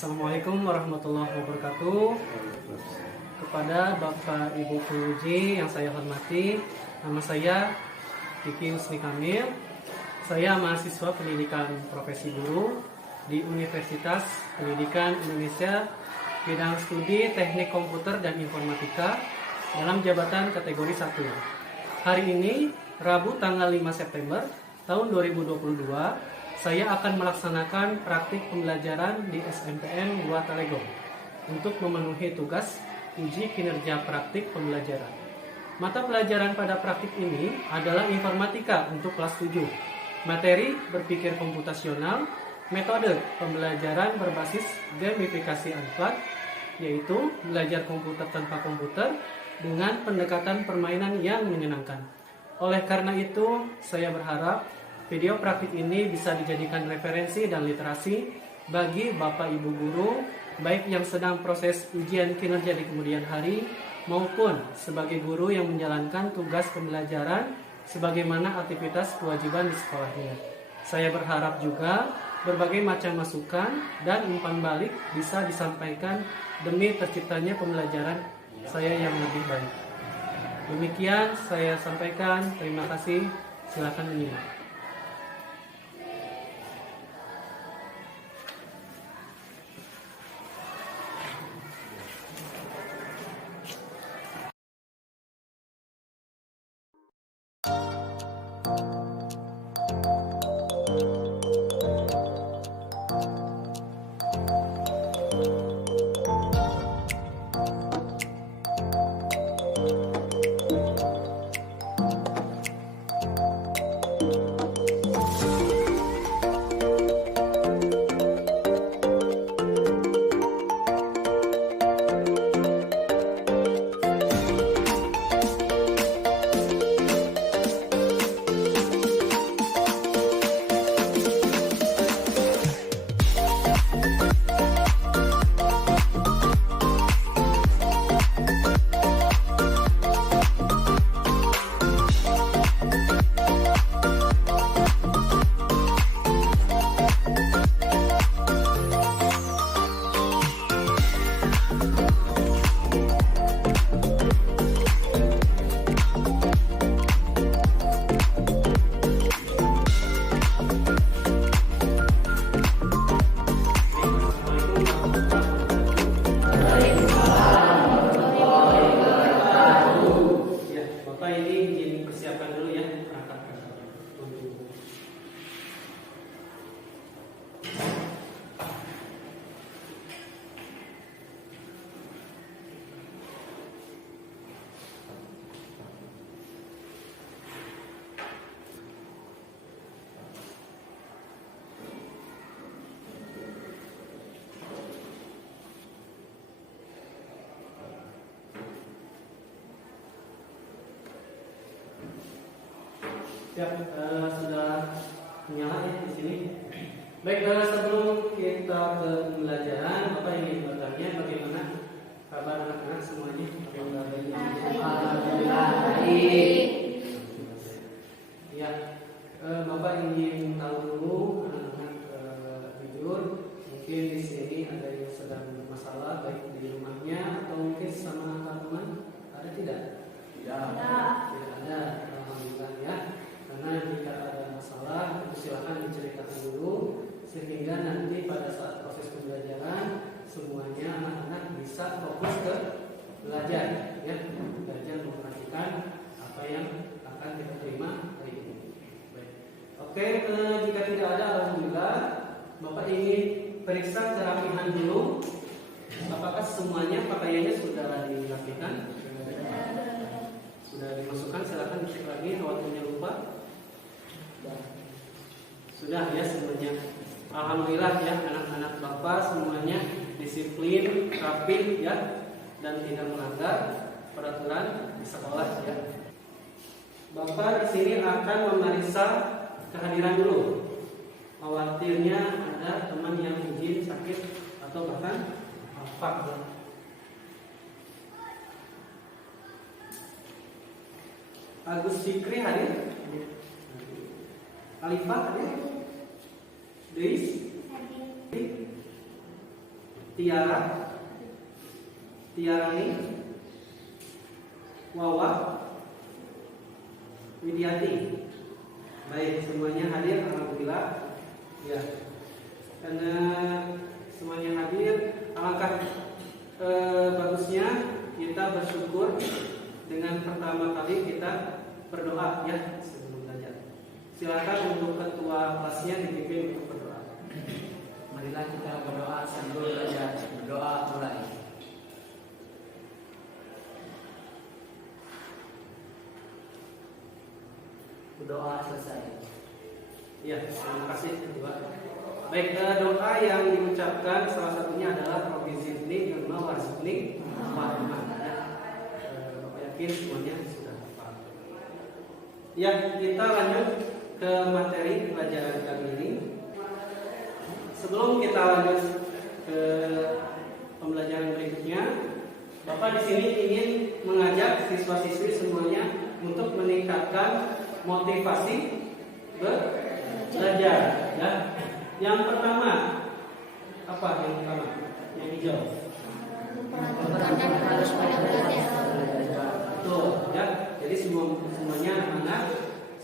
Assalamualaikum warahmatullahi wabarakatuh. Kepada Bapak Ibu Penguji yang saya hormati, nama saya Kiki Husni Kamil. Saya mahasiswa pendidikan profesi guru di Universitas Pendidikan Indonesia, bidang studi Teknik Komputer dan Informatika dalam jabatan kategori 1. Hari ini, Rabu tanggal 5 September tahun 2022, saya akan melaksanakan praktik pembelajaran di SMPN 2 Talegong untuk memenuhi tugas uji kinerja praktik pembelajaran. Mata pelajaran pada praktik ini adalah informatika untuk kelas 7, materi berpikir komputasional, metode pembelajaran berbasis gamifikasi unplugged, yaitu belajar komputer tanpa komputer dengan pendekatan permainan yang menyenangkan. Oleh karena itu, saya berharap video praktik ini bisa dijadikan referensi dan literasi bagi Bapak Ibu guru, baik yang sedang proses ujian kinerja di kemudian hari, maupun sebagai guru yang menjalankan tugas pembelajaran sebagaimana aktivitas kewajiban di sekolahnya. Saya berharap juga berbagai macam masukan dan umpan balik bisa disampaikan demi terciptanya pembelajaran saya yang lebih baik. Demikian saya sampaikan, terima kasih, silakan menyimak. Siap, sudah menyala ya di sini. Baik, sebelum kita ke pembelajaran, Bapak ingin bertanya bagaimana kabar anak-anak semuanya? Alhamdulillah baik. Ya, Bapak ingin tahu dulu anak-anak jujur, mungkin di sini ada yang sedang bermasalah baik di rumahnya atau mungkin sama teman, ada tidak? Tidak ada. Alhamdulillah ya. Karena jika ada masalah, silakan diceritakan dulu sehingga nanti pada saat proses pembelajaran semuanya anak-anak bisa fokus ke belajar, ya, belajar memperhatikan apa yang akan kita terima hari ini. Baik. Oke, jika tidak ada, alhamdulillah, Bapak ingin periksa kerapihan dulu. Apakah semuanya pakaiannya sudah dirapikan? Sudah dimasukkan, silakan dicek lagi, khawatirnya lupa. Sudah ya semuanya. Alhamdulillah ya, anak-anak Bapak semuanya disiplin, rapi ya, dan tidak melanggar peraturan di sekolah ya. Bapak di sini akan memeriksa kehadiran dulu. Khawatirnya ada teman yang izin sakit atau bahkan wafat ya. Agus Fikri hadir. Alifah hadir. Deis Tiara, Tiarani, Wawa, Widiati. Baik, semuanya hadir, alhamdulillah. Ya, karena semuanya hadir, alangkah bagusnya kita bersyukur dengan pertama kali kita berdoa ya sebelum belajar. Silakan untuk ketua kelasnya dipimpin untuk berdoa. Marilah kita berdoa sambil belajar. Berdoa mulai. Doa selesai. Ya, terima kasih ketua. Baik, doa yang diucapkan salah satunya adalah Rabbi zidni ilma warzuqni fahma. Bapak yakin semuanya sudah paham. Ya, kita lanjut ke materi pelajaran kali ini. Sebelum kita lanjut ke pembelajaran berikutnya, Bapak di sini ingin mengajak siswa-siswi semuanya untuk meningkatkan motivasi belajar. Ya. Yang pertama, apa yang pertama? Yang hijau. Betul, ya. Jadi semuanya anak-anak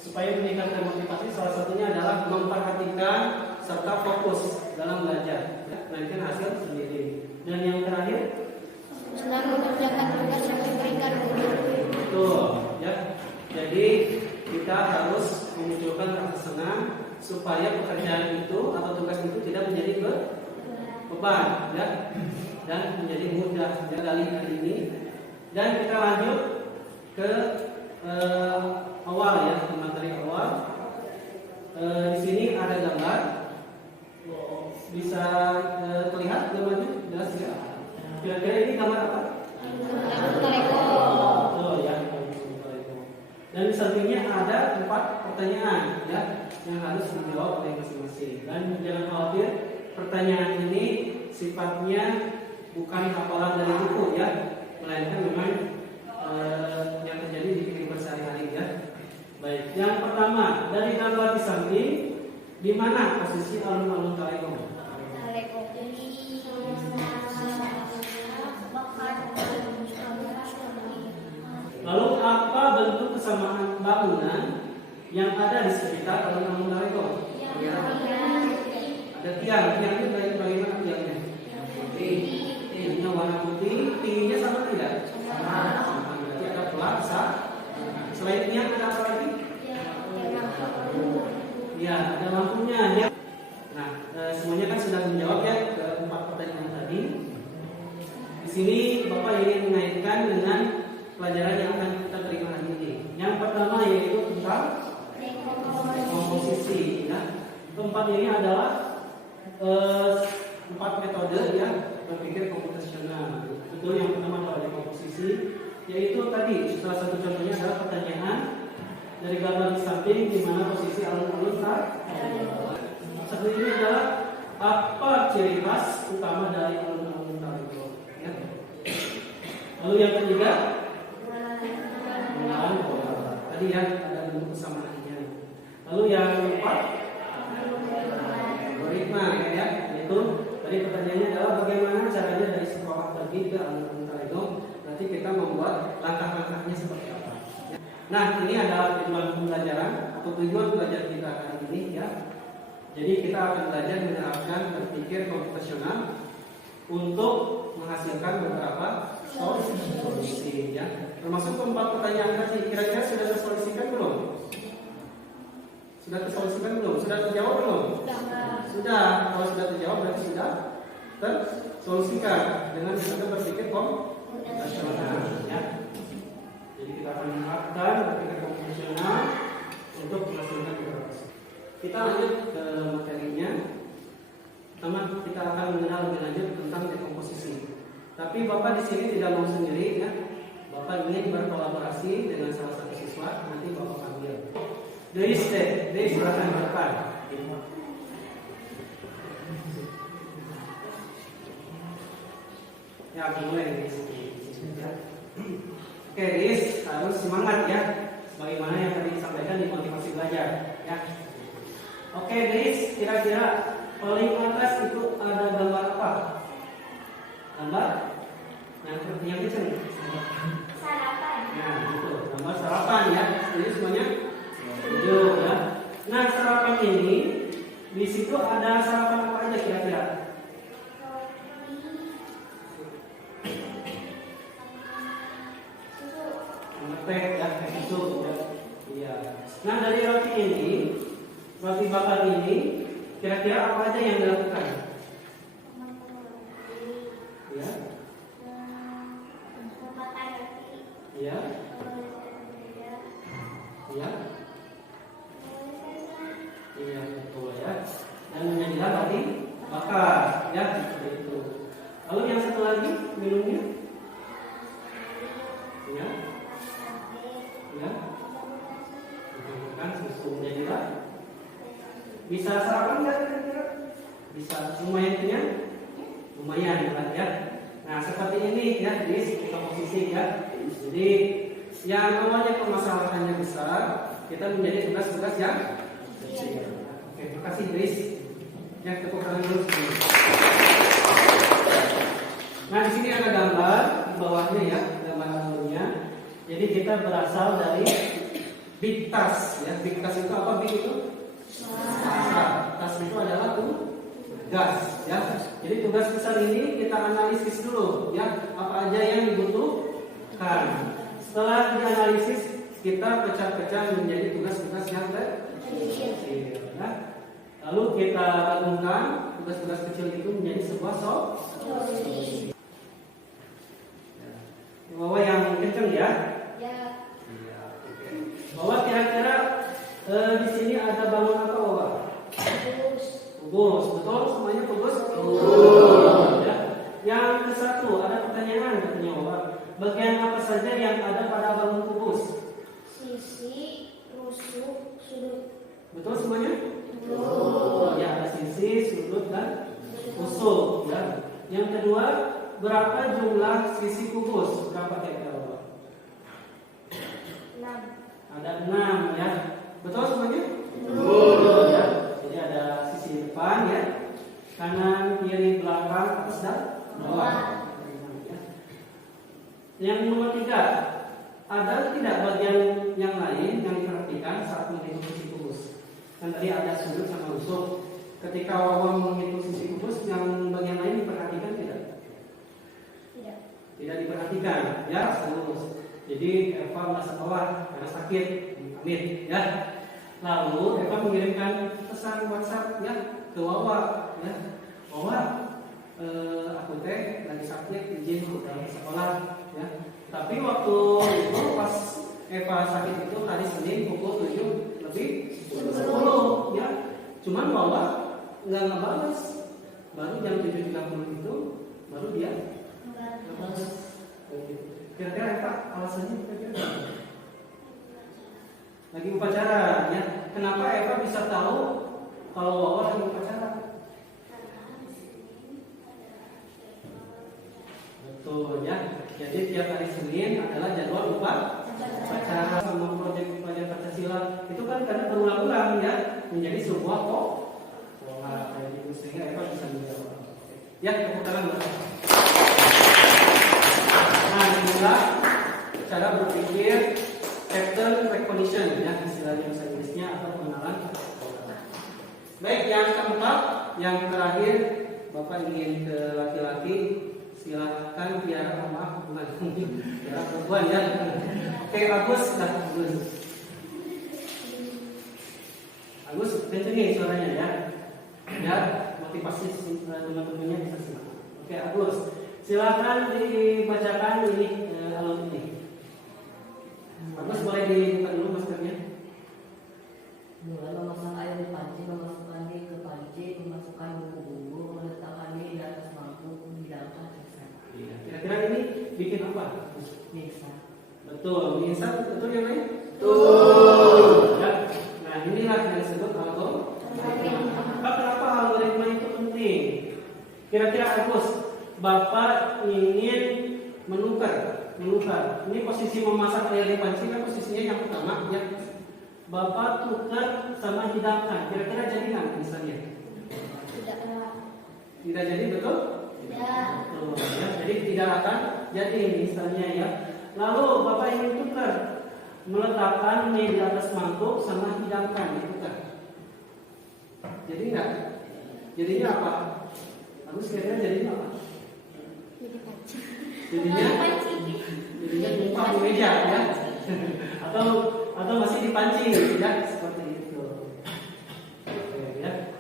supaya meningkatkan motivasi salah satunya adalah memperhatikan serta fokus dalam belajar. Melainkan hasil sendiri. Dan yang terakhir, senang mengerjakan tugas yang diberikan guru. betul, ya. Jadi kita harus memunculkan rasa senang supaya pekerjaan itu atau tugas itu tidak menjadi beban, ya, dan menjadi mudah ya, kali ini. Dan kita lanjut ke awal ya, ke materi awal. Di sini ada gambar, bisa terlihat gambarnya jelas ya. Kira-kira ini gambar apa? Oh ya. Dan di sampingnya ada 4 pertanyaan ya yang harus dijawab oleh masing-masing. Dan jangan khawatir, pertanyaan ini sifatnya bukan hafalan dari buku ya, melainkan memang yang terjadi di kehidupan sehari-hari ya. Baik, yang pertama dari gambar di samping, di mana posisi alun-alun Kalekom? Lalu apa bentuk kesamaan bangunan yang ada di sekitar alun-alun Kalekom? Ada tiang, tiangnya bagaimana tiangnya? Tiangnya warna putih, tingginya sama tidak? Sama. Berarti ada pelaksa. Selain tiang ada apa lagi? Ya, ada lampunya ya. Nah, semuanya kan sudah menjawab ya ke 4 pertanyaan tadi. Di sini Bapak ingin mengaitkan dengan pelajaran yang akan kita terima hari ini. Yang pertama yaitu tentang komposisi. Ya. Keempat ini adalah 4 metode ya berpikir komputasional. Itu yang pertama adalah dekomposisi, yaitu tadi salah satu contohnya adalah pertanyaan dari gambar di samping di mana posisi alun-alun Kalekom. Satu ini adalah apa ciri khas utama dari alun-alun Kalekom. Ya. Lalu yang ketiga, tadi ya ada bentuk kesamaannya. Lalu yang keempat, algoritma ya, yaitu tadi pertanyaannya adalah bagaimana caranya dari sekolah pergi ke alun-alun Kalekom. Nanti kita membuat langkah-langkahnya seperti apa. Ya. Nah, ini adalah tujuan pembelajaran atau tujuan belajar kita kali ini ya. Jadi kita akan belajar menerapkan berpikir komputasional untuk menghasilkan beberapa solusi ya. Termasuk 4 pertanyaan tadi, kira-kira sudah tersolusikan belum? Sudah tersolusikan belum? Sudah terjawab belum? Sudah. Kalau sudah terjawab berarti sudah tersolusikan dengan metode berpikir komputasional ya. Jadi kita akan menerapkan berpikir komputasional untuk menghasilkan beberapa solusi. Kita lanjut ke materinya. Pertama kita akan mengenal lebih lanjut tentang dekomposisi. Tapi Bapak di sini tidak mau sendiri ya. Bapak ingin berkolaborasi dengan salah satu siswa. Nanti Bapak panggil. Dari silakan ke depan. Ya, mulai. Oke, Riz harus semangat ya. Sebagaimana yang tadi disampaikan di motivasi belajar ya. Oke, Riz, kira-kira paling atas itu ada gambar apa? teh ya, teh susu ya. Iya. Nah dari roti ini, roti bakar ini, kira-kira apa aja yang dilakukan? Ya. Ya. Ya. Iya betul ya. Dan menjadilah roti bakar ya seperti itu. Lalu yang satu lagi minumnya? Ya. Ya. Bukan susu menjadilah. Bisa sarapan nggak kira-kira? Bisa lumayan kenyang? Lumayan ya. Nah seperti ini ya, di kita posisi ya. Jadi yang awalnya permasalahannya besar, kita menjadi tugas-tugas yang kecil. Oke, terima kasih Grace. Ya, tepuk tangan dulu sini. Nah, di sini ada gambar di bawahnya ya, gambar alurnya. Jadi kita berasal dari big tas ya. Big tas itu apa? Big itu? Tas itu adalah gas ya. Jadi tugas besar ini kita analisis dulu ya, apa aja yang dibutuhkan. Setelah dianalisis, kita pecah-pecah menjadi tugas-tugas yang kecil ya. Lalu kita gabungkan tugas-tugas kecil itu menjadi sebuah solusi. Bawa yang kenceng ya. Bawa kira-kira di sini ada bangun apa bawa? Kubus, betul semuanya kubus? Ya. Yang ke satu ada pertanyaan katanya bawa. Bagian apa saja yang ada pada bangun kubus? Sisi, rusuk, sudut. Betul semuanya? Betul. Ya, ada sisi, sudut dan rusuk. Ya. Yang kedua, berapa jumlah sisi kubus? Berapa kira-kira? 6. Ada 6 ya. Betul semuanya? Betul. Ya. Jadi ada sisi depan ya, kanan, kiri, belakang, atas dan bawah. Yang nomor 3, ada tidak bagian yang lain yang diperhatikan saat menghitung sisi kubus? Kan tadi ada sudut sama rusuk. Ketika Wawan menghitung sisi kubus, yang bagian lain diperhatikan tidak? Tidak diperhatikan, ya terus. Jadi Eva merasa bawah karena sakit, amit, ya. Lalu Eva mengirimkan pesan WhatsApp ya ke Wawa, ya. Wawa, aku teh lagi sakit, izin pulang sekolah. Ya. Tapi waktu itu pas Eva sakit itu hari Senin pukul 7:10 ya. Cuman Wawa nggak ngebalas. Baru jam 7:30 itu baru dia ngebalas. Kira-kira Eva alasannya kira-kira lagi upacara ya. Kenapa Eva bisa tahu kalau Wawa lagi upacara? Betul ya. Jadi tiap hari Senin adalah jadwal upacara sama proyek pelajaran Pancasila. Itu kan karena berulang-ulang ya menjadi sebuah pola kayak gitu sehingga Eva bisa menjawab. Ya, tepuk tangan. Nah, inilah cara berpikir pattern recognition ya, istilahnya bahasa Inggrisnya atau pengenalan pola. Baik, yang keempat, yang terakhir, Bapak ingin ke laki-laki. Silahkan biar maaf bukan biar perempuan ya. Oke, Agus dah Agus kencengin suaranya ya. Biar motivasi teman-temannya bisa semangat. Oke, Agus, silahkan dibacakan ini alur ini. Agus boleh dibuka dulu maskernya. Mulai memasang air di panci, memasukkannya ke panci, memasukkan bumbu-bumbu, meletakkannya di atas mangkuk, menghidangkan. Kira-kira ini bikin apa? Bisa. Betul, mie instan betul yang lain? Betul. Ya. Nah, inilah yang disebut algoritma. Kenapa algoritma itu penting? Kira-kira Agus, Bapak ingin menukar. Ini posisi memasak air di panci kan posisinya yang pertama ya. Bapak tukar sama hidangkan. Kira-kira jadi nggak misalnya? Tidak jadi betul? Ya. Jadi tidak akan jadi misalnya ya. Lalu Bapak ingin tukar, meletakkan mie di atas mangkuk sama hidangkan ditukar. Jadi enggak? Jadinya apa? Harus kira-kira jadinya apa? Jadinya tumpah di meja ya. panci, ya seperti itu. Oke, ya.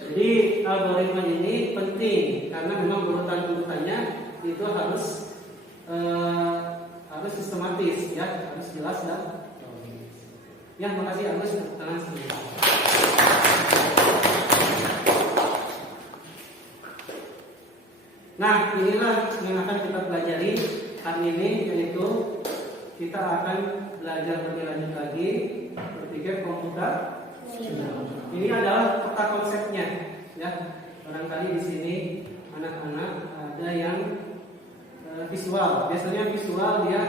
Jadi algoritma ini penting karena memang urutannya itu harus sistematis, ya, harus jelas dan logis. Ya, makasih Agus, tepuk tangan sebentar. Nah, inilah yang akan kita pelajari hari ini, yaitu kita akan belajar lebih lanjut lagi berpikir komputer. Ini adalah peta konsepnya, ya. Barangkali di sini anak-anak ada yang visual. Biasanya visual dia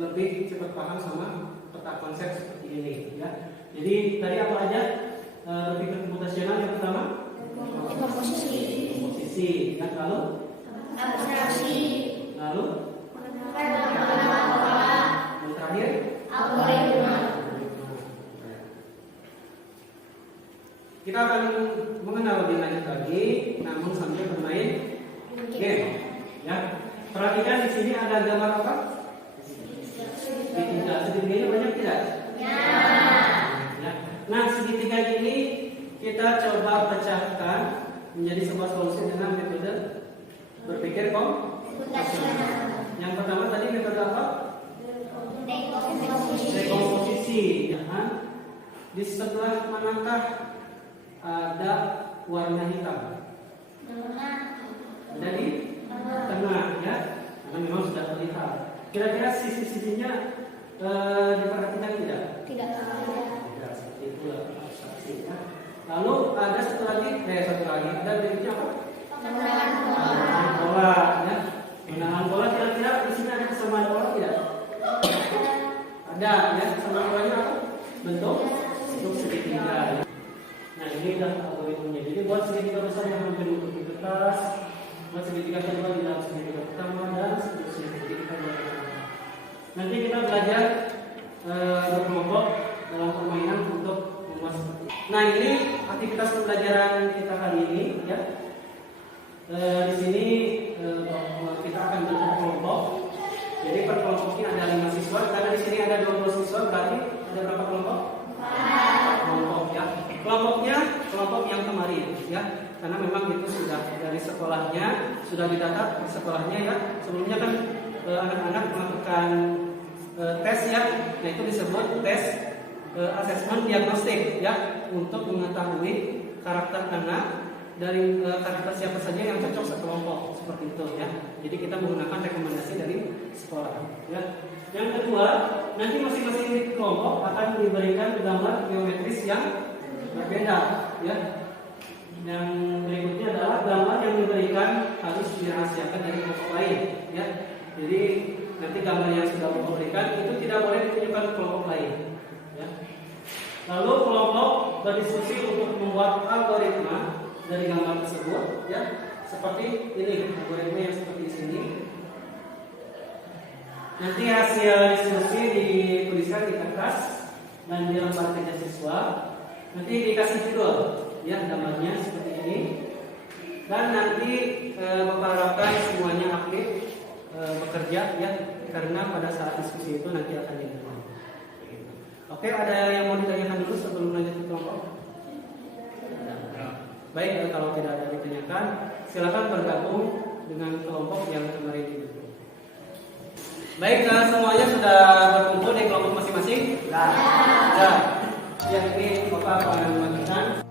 lebih cepat paham sama peta konsep seperti ini, ya. Jadi tadi apa aja berpikir komputasional yang pertama? Komposisi, ya. Lalu Abstraksi. lalu yang terakhir Algoritma. kita akan mengenal lebih lanjut lagi, namun sambil bermain game. Ya, perhatikan di sini ada gambar apa? Segitiga. Segitiganya banyak tidak? Ya. Nah, segitiga ini kita coba pecahkan menjadi sebuah solusi dengan metode berpikir komputasional. Yang pertama tadi metode apa? Dekomposisi. Ya. Di sebelah manakah ada warna hitam? Ada di tengah, ya. Karena memang sudah terlihat. Kira-kira sisi-sisinya diperhatikan tidak? Tidak. Tidak, seperti itulah abstraksi, ya. Lalu ada satu lagi, ada berikutnya apa? Pemenahan bola, ya. Pemenahan bola, kira-kira di sini ada kesamaan bola tidak? Ada, ya. Kesamaan bolanya apa? Bentuk segitiga, ya. Nah, ini adalah algoritmanya. Jadi buat segitiga besar yang hampir untuk di kertas, buat segitiga kedua di dalam segitiga pertama, dan seterusnya segitiga kedua. Nanti kita belajar berkelompok dalam permainan untuk membuat seperti ini. Nah, ini aktivitas pembelajaran kita hari ini, ya. Di sini kita akan bentuk kelompok. Jadi per kelompoknya ada 5 siswa. Karena di sini ada 20 siswa, berarti ada berapa kelompok? 4 kelompok, ya. Kelompok yang kemarin, ya. Karena memang itu sudah dari sekolahnya, sudah didata di sekolahnya, ya. Sebelumnya kan anak-anak melakukan tes, ya. Nah, itu disebut tes asesmen diagnostik, ya, untuk mengetahui karakter anak dari karakter siapa saja yang cocok sekelompok, seperti itu, ya. Jadi kita menggunakan rekomendasi dari sekolah, ya. Yang kedua, nanti masing-masing kelompok akan diberikan gambar geometris yang berbeda, ya. Yang berikutnya adalah gambar yang diberikan harus dirahasiakan dari kelompok lain, ya. Jadi nanti gambar yang sudah kelompok berikan itu tidak boleh ditunjukkan ke kelompok lain, ya. Lalu kelompok berdiskusi untuk membuat algoritma dari gambar tersebut, ya, seperti ini algoritma yang seperti di sini. Nanti hasil diskusi dituliskan di kertas dan di lembar kerja siswa. Nanti dikasih judul, ya, gambarnya seperti ini. Dan nanti Bapak harapkan semuanya aktif bekerja, ya, karena pada saat diskusi itu nanti akan didengar. Oke, ada yang mau ditanyakan dulu sebelum lanjut ke kelompok? Baik, kalau tidak ada ditanyakan, silakan bergabung dengan kelompok yang kemarin itu. Baik, semuanya sudah berkumpul di kelompok masing-masing? Ya. Ya, ini Bapak akan membagikan.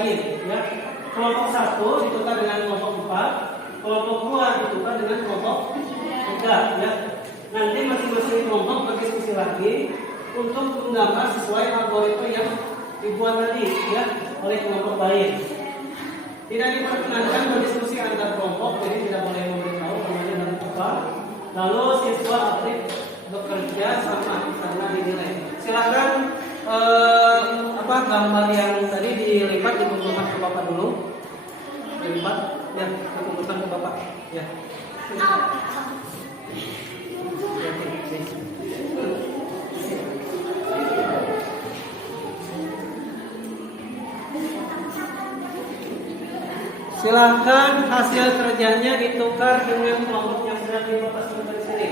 lain ya. Kelompok 1 ditukar dengan kelompok 4, kelompok 2 ditukar dengan kelompok 3 ya. Nanti masing-masing kelompok berdiskusi lagi untuk menggambar sesuai algoritma yang dibuat tadi ya oleh kelompok lain. Tidak diperkenankan berdiskusi antar kelompok, jadi tidak boleh memberitahu namanya dan apa. Lalu siswa aktif bekerja sama karena dinilai. Silakan gambar yang tadi dilipat dikumpulkan ke Bapak dulu. Dilipat ya, dikumpulkan ke Bapak ya. Silakan hasil kerjanya ditukar dengan kelompok yang sudah Bapak sebutkan di sini.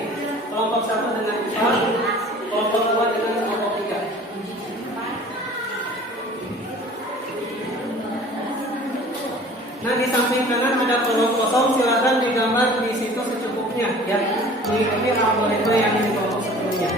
Kelompok 1 dengan 4, kelompok 2 dengan kelompok 3. Nah, di samping kanan ada kolom kosong, silakan digambar di situ secukupnya ya. Mengikuti algoritma yang di kelompok sebelumnya.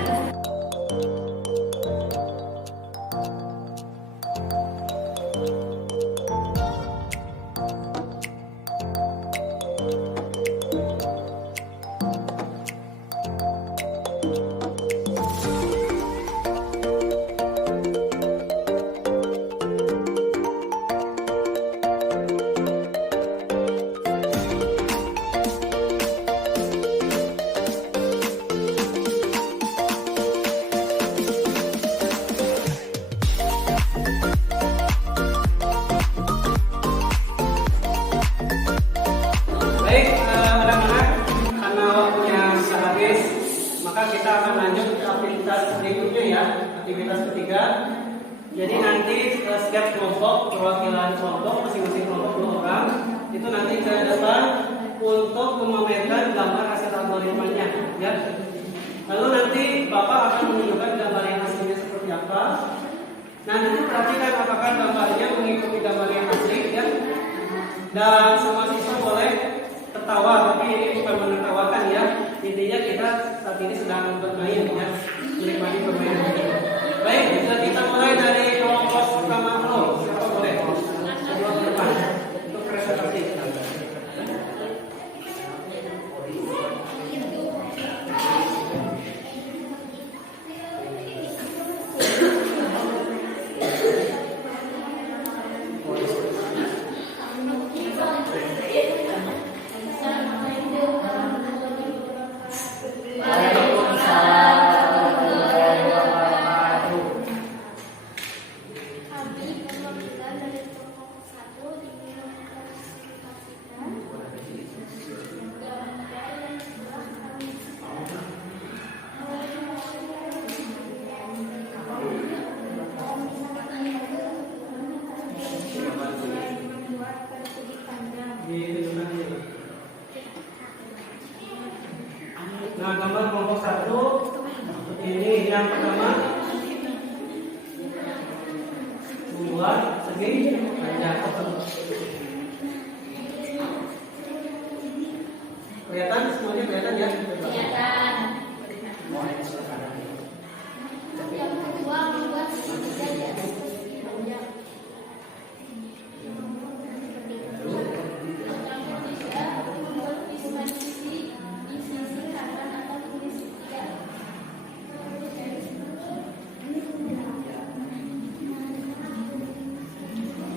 Baik, anak-anak, karena waktunya sudah habis, maka kita akan lanjut ke aktivitas berikutnya ya, aktivitas ketiga. Jadi nanti setiap kelompok, perwakilan kelompok, masing-masing kelompok 2 orang, itu nanti ke depan untuk memamerkan gambar hasil algoritmanya ya. Lalu nanti Bapak akan menunjukkan gambar yang hasilnya seperti apa. Nah, nanti perhatikan apakah gambarnya mengikuti gambar yang asli ya. Dan semua siswa boleh tertawa, tapi ini bukan menertawakan ya. Intinya kita saat ini sedang bermain ya, menikmati permainan. Baik, kita mulai dari kelompok pertama dulu. Siapa boleh? Kedua ke depan untuk presentasi. Nah, gambar kelompok 1 ini yang pertama membuat segi panjang. Kelihatan semuanya kelihatan ya? Kelihatan. Yang kedua membuat segitiga di atas persegi panjang. Yang ketiga membuat visualisasi di sisi kanan atau kiri segitiga.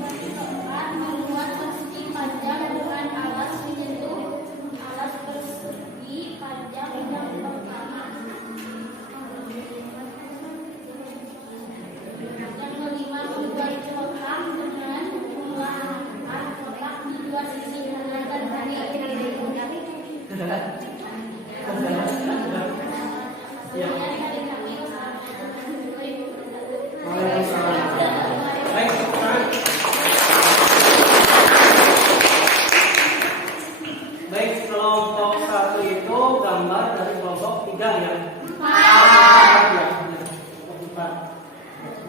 Yang keempat membuat persegi panjang dengan alas menyentuh alas persegi panjang yang pertama. Yang kelima membuat kotak dengan menggunakan kotak di dua sisi kanan dan kiri. Ya. Baik, baik, kelompok 1 itu gambar dari kelompok 3 ya.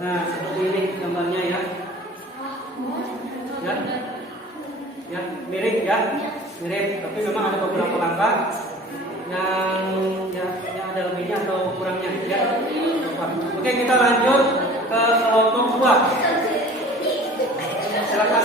Nah, seperti ini gambarnya ya. Ya, ya, mirip ya, mirip. Tapi memang ada beberapa langkah yang ada lebihnya atau kurangnya ya. Oke, kita lanjut ke kelompok 2. Silakan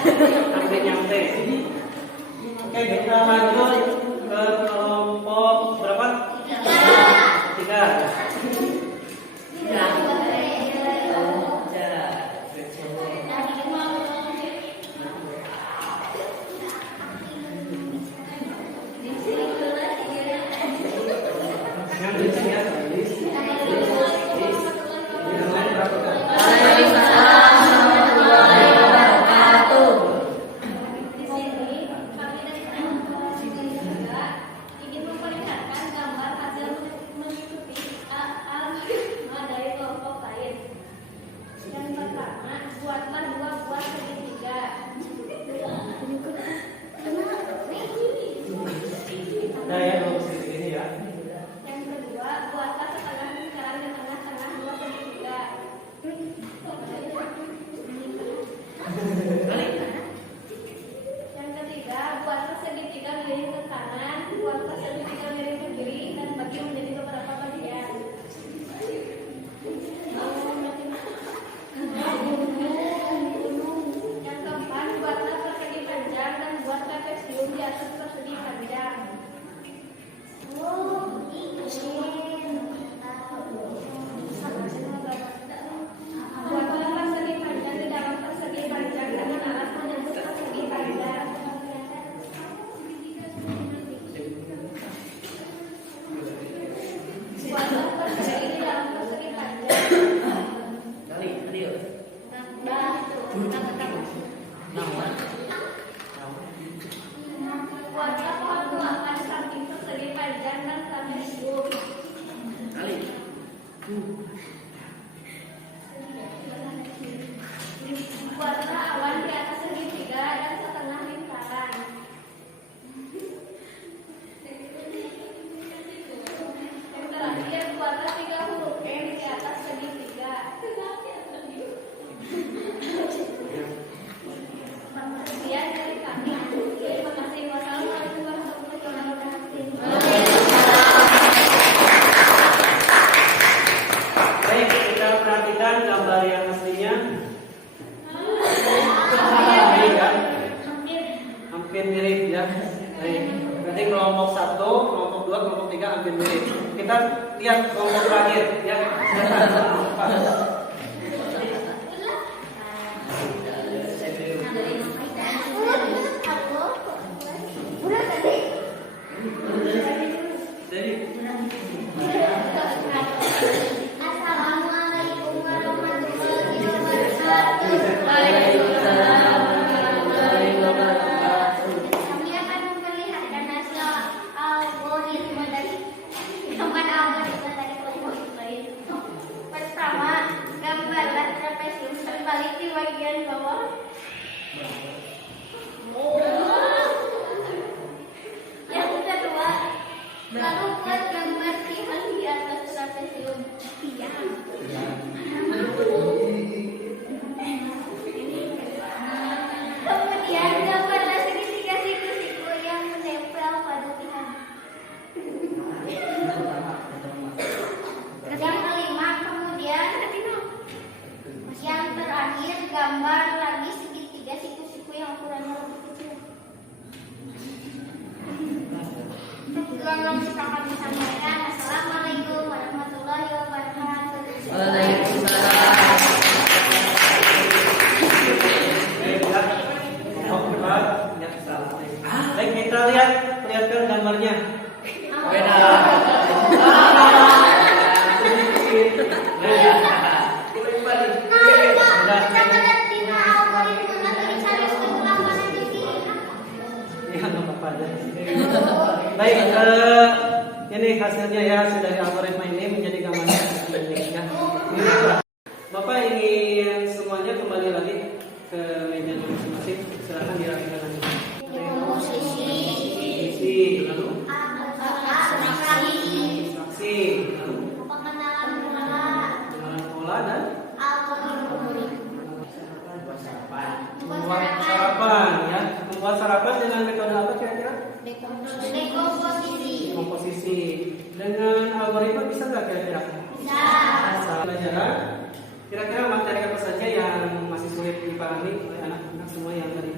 Sampai nyampe. Oke, kita lanjut ke kelompok berapa? Tiga. Yang lucu ya. Yang lain berapa? ingin memperlihatkan gambar hasil mengikuti algoritma dari kelompok lain. Yang pertama, buatlah dua buah segitiga. Ada ya dua sisi ini ya. Yang kedua, buatlah setengah lingkaran di tengah-tengah dua segitiga. Yang ketiga, buatlah segitiga miring ke kanan, buatlah segitiga miring ke kiri, dan bagi menjadi beberapa bagian. Yang keempat, buatlah persegi panjang dan buat trapesium di atas persegi panjang. Buatlah persegi panjang di dalam persegi panjang dengan alas menyentuh persegi panjang. Buatlah persegi di dalam persegi panjang. Buatlah pohon buahan samping persegi panjang dan trapesium. Buatlah awan di atas segitiga dan setengah lingkaran. Yang terakhir, buatlah 3 huruf M di atas segitiga. Sekian dari kami. Terima kasih. Wassalamualaikum warahmatullahi wabarakatuh. Baik, kita perhatikan gambar yang aslinya. Baik kan? Hampir mirip ya. Baik. Berarti kelompok 1, kelompok 2, kelompok 3 hampir mirip. Kita lihat kelompok terakhir ya. Jadi Assalamualaikum warahmatullahi wabarakatuh. Kami akan memperlihatkan hasil algoritma dari kelompok lain. Pertama, gambarlah trapesium terbalik di bagian bawah. Yang kedua, lalu buat gambar tiang di atas trapesium. Kemudian gambarlah segitiga siku-siku yang menempel pada tiang. Yang kelima, kemudian yang terakhir gambar lagi segitiga siku-siku yang ukurannya lebih kecil. Sekian yang bisa kami sampaikan. Assalamualaikum warahmatullahi wabarakatuh. Baik, kita lihatkan gambarnya. Baik, ini hasilnya ya, hasil dari algoritma ini menjadi gambarnya seperti ini ya. Bapak ingin semuanya kembali lagi ke meja masing-masing. Silakan dirapikan lagi. Posisi, lalu abstraksi, lalu Pengenalan pola, pengenalan pola dan membuat sarapan ya. Membuat sarapan dengan metode apa kira-kira? Komposisi. Dengan algoritma bisa nggak kira-kira? Bisa. Pelajaran. Kira-kira materi apa saja yang masih sulit dipahami oleh anak-anak semua yang tadi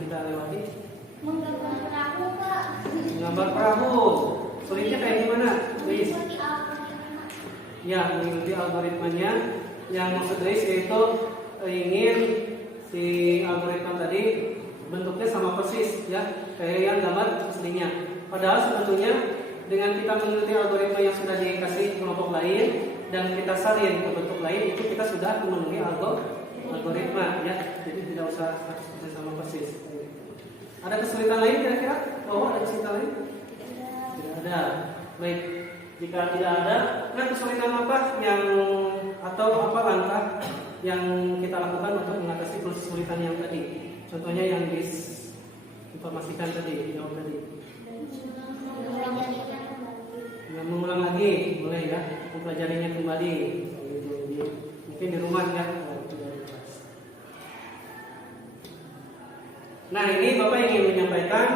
Sulitnya kayak gimana? Luis? Mengikuti algoritma. Ya, mengikuti algoritmanya. Yang maksud Luis yaitu ingin si algoritma tadi bentuknya sama persis ya, kayak yang gambar aslinya. Padahal sebetulnya dengan kita mengikuti algoritma yang sudah dikasih kelompok lain dan kita salin ke bentuk lain, itu kita sudah memenuhi algoritma ya. Jadi tidak usah 100% sama persis. Ada kesulitan lain kira-kira? Oh, ada kesulitan lain? Tidak ada. Baik, jika tidak ada, nah kesulitan apa yang atau apa langkah yang kita lakukan untuk mengatasi kesulitan yang tadi? Contohnya yang diinformasikan tadi, jawab tadi. Nah, mengulang lagi, boleh ya, mempelajarinya kembali. Mungkin di rumah ya. Nah, ini Bapak ingin menyampaikan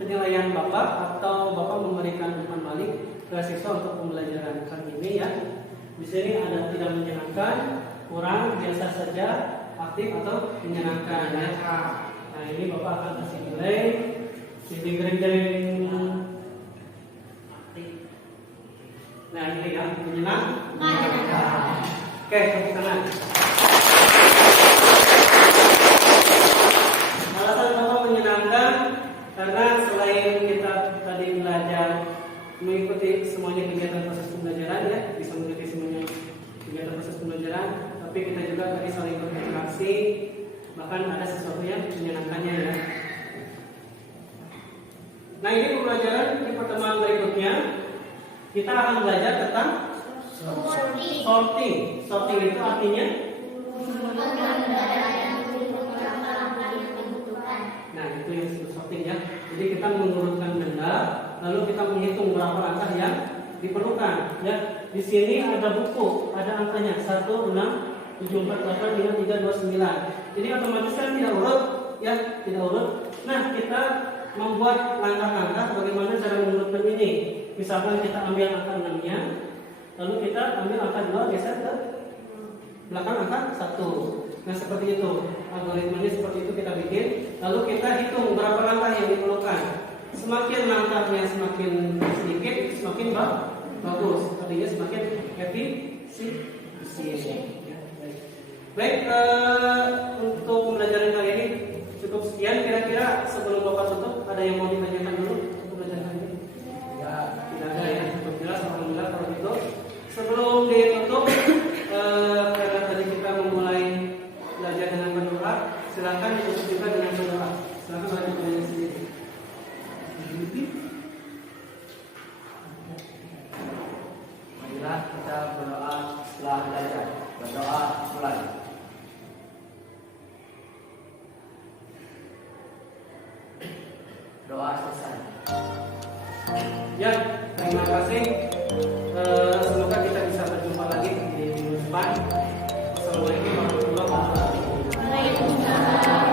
penilaian Bapak atau Bapak memberikan umpan balik ke siswa untuk pembelajaran kali ini ya. Di sini ada tidak menyenangkan, kurang, biasa saja, aktif atau menyenangkan ya. Nah, ini Bapak akan kasih nilai jering-jering. Nah, ini ya, menyenangkan. Oke, tepuk tangan. Alasan Bapak menyenangkan karena selain kita tadi belajar mengikuti semuanya kegiatan proses pembelajaran ya, bisa mengikuti semuanya kegiatan proses pembelajaran, tapi kita juga tadi saling berinteraksi, bahkan ada sesuatu yang menyenangkannya ya. Nah, ini pembelajaran di pertemuan berikutnya kita akan belajar tentang sorting. Sorting itu artinya nah, itu yang disebut sorting ya. Jadi kita mengurutkan benda, lalu kita menghitung berapa langkah yang diperlukan ya. Di sini ada buku, ada angkanya 1, 6, 7, 4, 8, 5, 3, 2, 9. Jadi otomatis kan tidak urut ya, tidak urut. Nah, kita membuat langkah-langkah bagaimana cara mengurutkan ini. Misalkan kita ambil angka 6-nya, lalu kita ambil angka 2 geser ke belakang angka 1. Nah, seperti itu. Algoritmanya seperti itu kita bikin. Lalu kita hitung berapa langkah yang diperlukan. Semakin langkahnya semakin sedikit, semakin bagus. Artinya semakin efisien. Baik, untuk pembelajaran kali ini cukup sekian. Kira-kira sebelum Bapak tutup, ada yang mau ditanyakan dulu untuk pembelajaran kali ini? Ya, tidak ada ya. Cukup jelas, alhamdulillah kalau gitu. Sebelum ditutup, karena tadi kita memulai belajar dengan berdoa, silakan ditutup juga dengan berdoa. Silakan baca doanya sendiri. Marilah kita berdoa setelah belajar. Berdoa mulai. Doa selesai. Ya, terima kasih. Semoga kita bisa berjumpa lagi di minggu depan. Assalamualaikum warahmatullahi wabarakatuh. Waalaikumsalam.